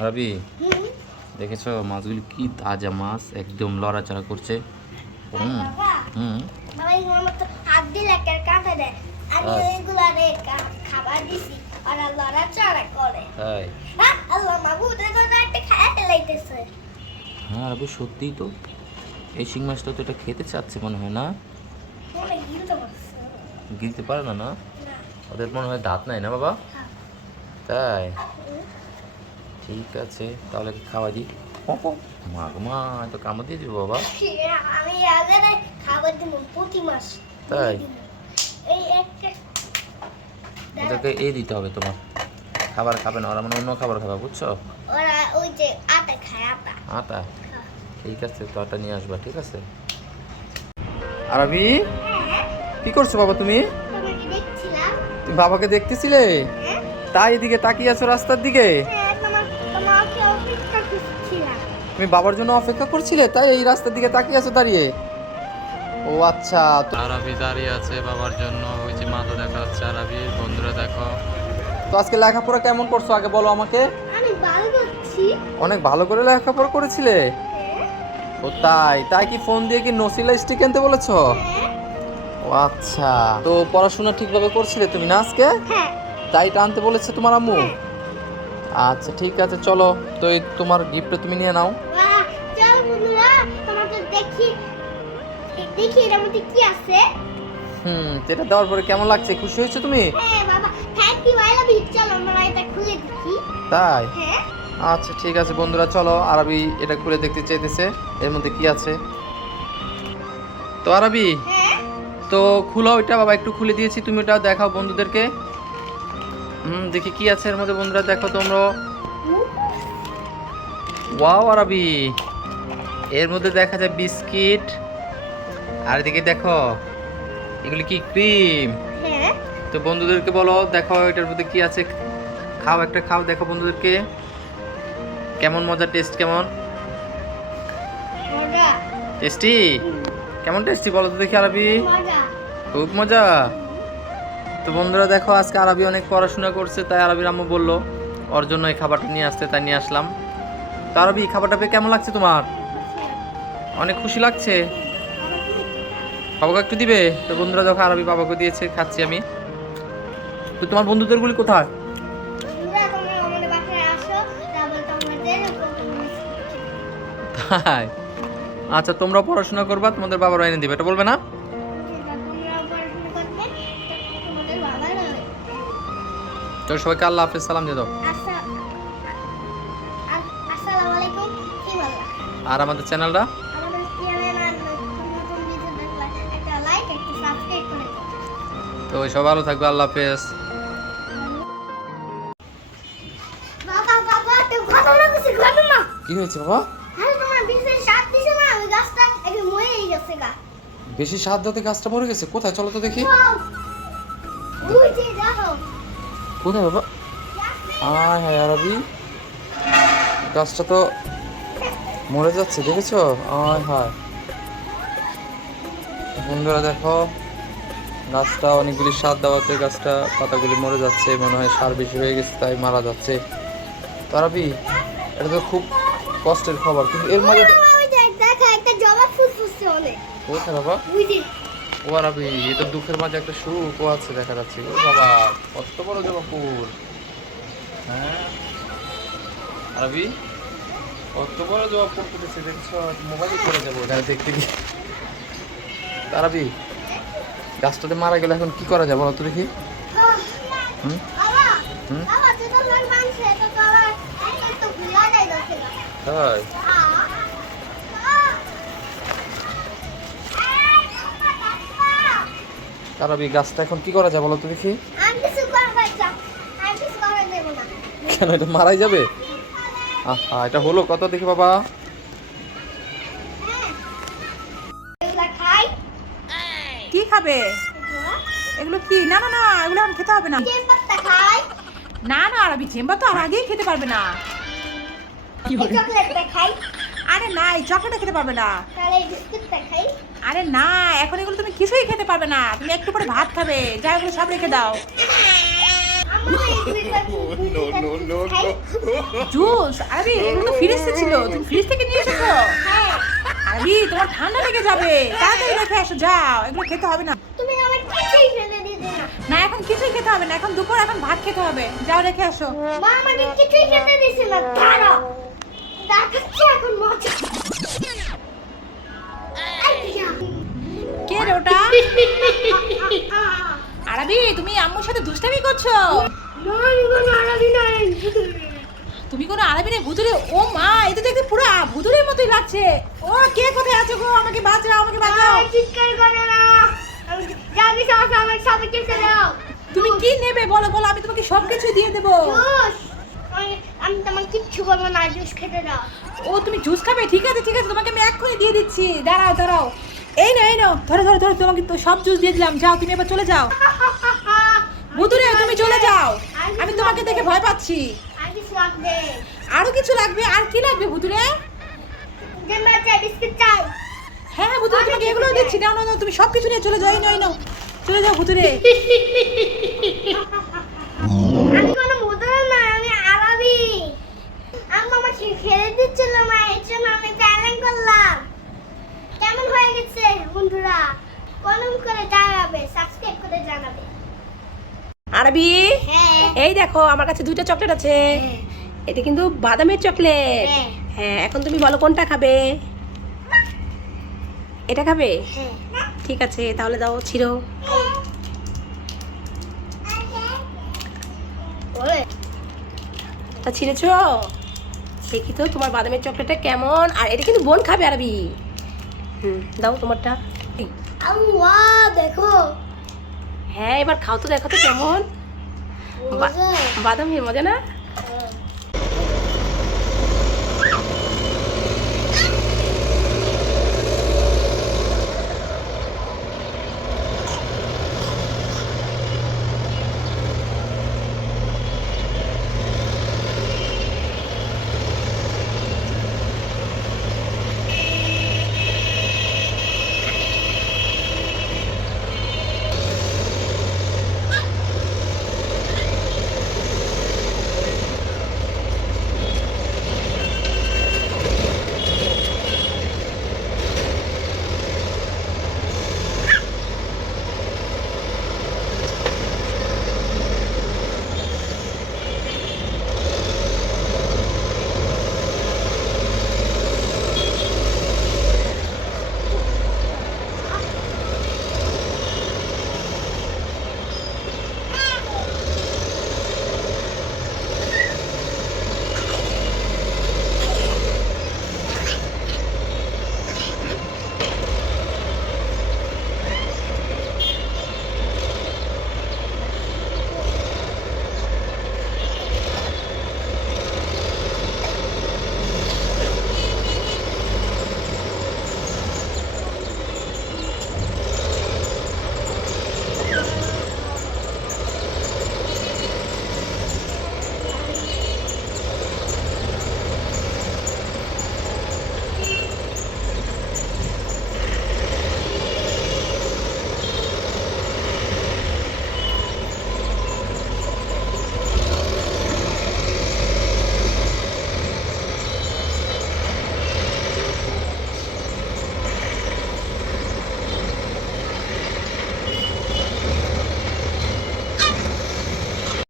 আরবি দেখেছো মাছগুলি কি তাজা মাছ, একদম লড়াচড়া করছে। হ্যাঁ আরবি সত্যিই তো, এই শিং মাছটা তো এটা খেতে চাচ্ছে মনে হয় না? গিলতে পারে না? না ওদের মনে হয় দাঁত নাই না বাবা? তাই ঠিক আছে, তাহলে কি খাওয়া দিই? মা মা তো কামড় দিয়ে দিবো বাবা। আমি আগে খাবার দিব প্রতি মাস। তাই এই একটা ওদেরকে এই দিতে হবে, তোমার খাবার খাবে না ওরা, মানে অন্য খাবার খাবে বুঝছো? ওরা ওই যে আটা খায়, আটা। আটা ঠিক আছে, তো আটা নিয়ে আসবা ঠিক আছে। আরবি কি করছো বাবা তুমি? তোমাকে দেখছিলাম। তুমি বাবাকে দেখতেছিলে? তাই এদিকে তাকিয়ে আছো রাস্তার দিকে? তোমাকে অপেক্ষা করছিলাম। তুমি বাবার জন্য অপেক্ষা করছিলে তাই এই রাস্তার দিকে তাকিয়ে আছো দাঁড়িয়ে? ও আচ্ছা। আরবি দাঁড়িয়ে আছে বাবার জন্য, ওই যে মাথা দেখা যাচ্ছে আরবি। বন্ধুরা দেখো তো আজকে লেখাপড়া কেমন করছো আগে বলো আমাকে। আমি ভালো করছি। অনেক ভালো করে লেখাপড়া করেছিলে? ও তাই তাই কি ফোন দিয়ে কি নসিলা স্টিক আনতে বলেছো? ও আচ্ছা, তো পড়াশোনা ঠিকভাবে করছিলে তুমি না আজকে? হ্যাঁ। তাই এটা আনতে বলেছে তোমার আম্মু? আচ্ছা ঠিক আছে চলো, তো এই তোমার গিফটটা তুমি নিয়ে নাও। বাহ, চল বন্ধুরা তোমাকে দেখি দেখি এর মধ্যে কি আছে। এটা দেওয়ার পরে কেমন লাগছে, খুশি হয়েছো তুমি? হ্যাঁ বাবা, thank you, I love you. চল আমরা এটা খুলে দেখি। তাই হ্যাঁ আচ্ছা ঠিক আছে বন্ধুরা চলো, আরবি এটা খুলে দেখতে চাইতেছে এর মধ্যে কি আছে। তো আরবি হ্যাঁ তো খুলো ওইটা, বাবা একটু খুলে দিয়েছি, তুমি ওটা দেখাও বন্ধুদেরকে। দেখি কি আছে এর মধ্যে বন্ধুরা, দেখো তোমরা। ওয়াও আরবি, এর মধ্যে দেখা যায় বিস্কিট, আর এদিকে দেখো এগুলি কি ক্রিম। হ্যাঁ তো বন্ধুদেরকে বলো দেখো এটার মধ্যে কি আছে, খাও একটা খাও, দেখো বন্ধুদেরকে কেমন মজা, টেস্ট কেমন, মজা। টেস্টি? কেমন টেস্টি বলো তো দেখি আরবি। মজা। খুব মজা। তো বন্ধুরা দেখো আজকে আরবি অনেক পড়াশোনা করছে, তাই আরবির আম্মু বললো ওর জন্য এই খাবারটা নিয়ে আসতে, তাই নিয়ে আসলাম। তো আরবি খাবারটা পেয়ে কেমন লাগছে তোমার? অনেক খুশি লাগছে? বাবাকে একটু দিবে? তো বন্ধুরা দেখো আরবি বাবাকে দিয়েছে, খাচ্ছি আমি। তো তোমার বন্ধুদের গুলি কোথায়? বন্ধুরা তোমরা আমাদের বাসায় আসো, তারপর তোমাদের তাই আচ্ছা, তোমরা পড়াশোনা করবা, তোমাদের বাবারা এনে দিবে, এটা বলবে না? তোমরা পড়াশোনা করবে, তোমাদের বাবা নয়। তো সবাইকে আল্লাহ হাফেজ সালাম দিয়ে দাও। আসসালামু আলাইকুম, কি বললা? আর আমাদের চ্যানেলটা আমাদের চ্যানেলে নতুন ভিডিও দেখলে একটা লাইক, একটা সাবস্ক্রাইব করে দাও। তো সবাই ভালো থাকবে, আল্লাহ হাফেজ। বাবা বাবা, তো ঘটনা কিছু ঘটনা। কি হয়েছে বাবা? আরে তোমার বিশেষ সাত দিছে না, ওই গাছটা একটু মরেই গেছে গা। বেশি সাত দাঁতে গাছটা মরে গেছে? কোথায় চলো তো দেখি। ওই যে দেখো। কোথায় বাবা? আয় হায় আরবি, গাছটা তো মরে যাচ্ছে দেখেছো? আয় হায় বন্ধুরা দেখো, গাছটা অনেকগুলি সার দেওয়াতে গাছটা পাতাগুলি মরে যাচ্ছে, মনে হয় সার বেশি হয়ে গেছে তাই মারা যাচ্ছে। তো আরবি এটা তো খুব কষ্টের খবর, কিন্তু এর মাঝে ওই যে দেখো একটা জবা ফুল ফুটছে অনেক। কোথায় বাবা? ওই যে ও আরবি, এ তো দুঃখের মাঝে একটা সুখও আছে দেখা যাচ্ছে। ও বাবা, কত বড় জবা ফুল! হ্যাঁ আরবি, কত বড় জবা ফুল ফুটেছে দেখছো? মোবাইলে চলে যাবো এখানে দেখতে গিয়ে। আরবি গাছটাতে মারা গেলে এখন কি করা যায় বলো তো দেখি। হুম বাবা হুম বাবা, যেটা আমার মানছে এটা তো আবার একটু ভুলা যায় যাচ্ছে না। তাই আরবি গাছটা এখন কি করা যায় বলো তো দেখি। আমি কিছু করবো না, আমি কিছু করে দেব না। কেন, এটা মারাই যাবে? আহা, এটা হলো কত দেখি বাবা। এগুলা খাই। কি খাবে? এগুলো কি? না না না, এগুলো আর খেতে হবে না। যে পাতা খাই। না না আরবি, চেম্বা তো আর আগেই খেতে পারবে না। এই চকলেটটা খাই। আরে না, এই চকলেটটা খেতে পারবে না। তাহলে এই বিস্কুটটা খাই। আরে না, এখন এগুলো তুমি কিছুই খেতে পারবে না, তুমি একটু পরে ভাত খাবে, যা এগুলো সব রেখে দাও। আম্মা এই দুইটা খাই। জুস? আরে এগুলো তো ফ্রিজে ছিল, তুমি ফ্রিজ থেকে নিয়ে এসেছো? হ্যাঁ। আরে তোমার ঠান্ডা লেগে যাবে, তাড়াতাড়ি রেখে এসো, যাও, এগুলো খেতে হবে না। তুমি আমার কিছুই ফেলে দিতে না। না এখন কিছুই খেতে হবে না, এখন দুপুর, এখন ভাত খেতে হবে, যাও রেখে আসো। মা আমাকে কিছুই খেতে দিছে না। দাঁড়াও, দেখাচ্ছি এখন মজা। আইয়া। কে রে ওটা? আরবি, তুমি আম্মুর সাথে দুষ্টামি করছো? না, আমি কোনো আরবি নই। তুমি কোনো আরবি নেই, ভুতুরে? ও মা, এটা দেখতে পুরো ভুতুরের মতোই লাগছে। ও কে কোথায় আছো গো? আমাকে বাঁচাও, আমাকে বাঁচাও। আয়, চিৎকার করে না। যা কিছু আছে আমার সাথে কিছু দাও। তুমি কি নেবে বলো, বলো, আমি তোমাকে সবকিছু দিয়ে দেবো। জুস। আমি তোমার কিচ্ছু বলবো না, জুস খেতে দাও। ও তুমি জুস খাবে? ঠিক আছে ঠিক আছে, তোমাকে আমি এক্ষুনি দিয়ে দিচ্ছি, দাঁড়াও দাঁড়াও। এই নাও এই নাও, ধরো ধরো ধরো, তোমাকে তো সব জুস দিয়ে দিলাম, যাও তুমি এবার চলে যাও। ভুতুরে তুমি চলে যাও, আমি তোমাকে দেখে ভয় পাচ্ছি। আর কিছু লাগবে? আরো কিছু লাগবে? আর কি লাগবে ভুতুরে? যে চাই বিস্কুট চাই। হ্যাঁ হ্যাঁ ভুতুরে, তোমাকে এগুলো দিচ্ছি, নাও নাও নাও, তুমি সব কিছু নিয়ে চলে যাও, এই নাও এই নাও, চলে যাও ভুতুরে। আমি কোনো মুদ্রা না, আমি আরবি। আম্মা আমাকে খেলে দিচ্ছিল, মা এর জন্য আমি চ্যালেঞ্জ করলাম। কেমন হয়ে গেছে বন্ধুরা? কমেন্ট করে জানাবে, সাবস্ক্রাইব করে জানাবে। আরবি, হ্যাঁ। এই দেখো আমার কাছে দুইটা চকলেট আছে, হ্যাঁ। এটা কিন্তু বাদামের চকলেট। হ্যাঁ। হ্যাঁ, এখন তুমি বলো কোনটা খাবে? এটা খাবে? হ্যাঁ। ঠিক আছে, তাহলে দাও, ছিড়ো। ওরে, তা ছিঁড়েছো? দেখি তো তোমার বাদামের চকলেটটা কেমন। আর এটা কিন্তু বোন খাবে আরবি। দাও তোমারটা। এই, আম্মা দেখো। হ্যাঁ এবার খাও তো, দেখো তো কেমন। মজা। বাদামের মজা না? হ্যাঁ।